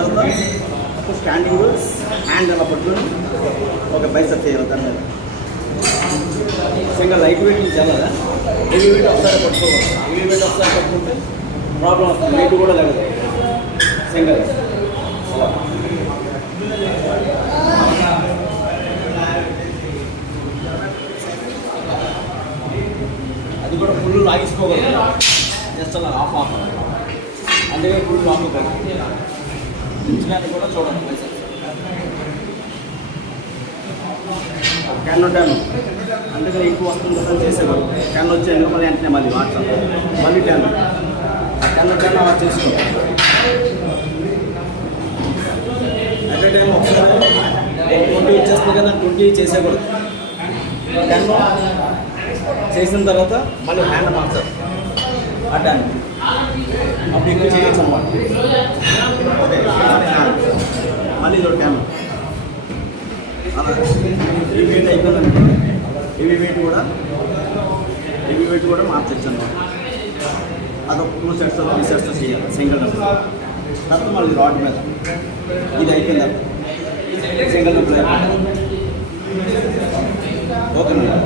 తర్వాత standing hand అలా పట్టుకొని ఒక బైసెప్ చేయాలి దాని మీద. సింగల్ లైట్ వెయిట్ నుంచి వెళ్ళదా, హెవీ వెయిట్ ఒకసారి పట్టుకోవాలి. హెవీ వెయిట్ ఒకసారి పట్టుకుంటే ప్రాబ్లం వస్తుంది, వెయిట్ కూడా లేదు సింగల్. అది కూడా ఫుల్ లాగించుకోగలదు, జస్ట్ అలా హాఫ్ అందుకే ఫుల్ లాంగ్ దించడానికి కూడా చూడండి పైసలు. క్యాన్ అందుకని ఎక్కువ వస్తుంది కదా చేసేవాడు. క్యాన్ వచ్చేది మళ్ళీ వెంటనే మళ్ళీ వాట్సాప్ మళ్ళీ క్యాన్ అలా చేసుకోవాలి. అట్ ఏ టైం ఒకసారి 20 ఇచ్చేస్తుంది కదా, 20 చేసేకూడదు. 10 చేసిన తర్వాత మళ్ళీ హ్యాండ్ మార్చాలి అడ్డాన్ని, అప్పుడు ఎక్కువ చేయొచ్చు అన్నమాట. మళ్ళీ ఇది 10 అలా ఈ వెయిట్ అయిపోయిందంటే హెవీ వెయిట్ కూడా మార్చచ్చు అన్నమాట. అదొక 2 సెట్స్ 3 సెట్స్ చేయాలి సింగిల్ డబ్బులు. తర్వాత మళ్ళీ రాడ్ మీద ఇది అయిపోయింది సింగిల్ డబ్బులు అయిపోయింది. Okay madam.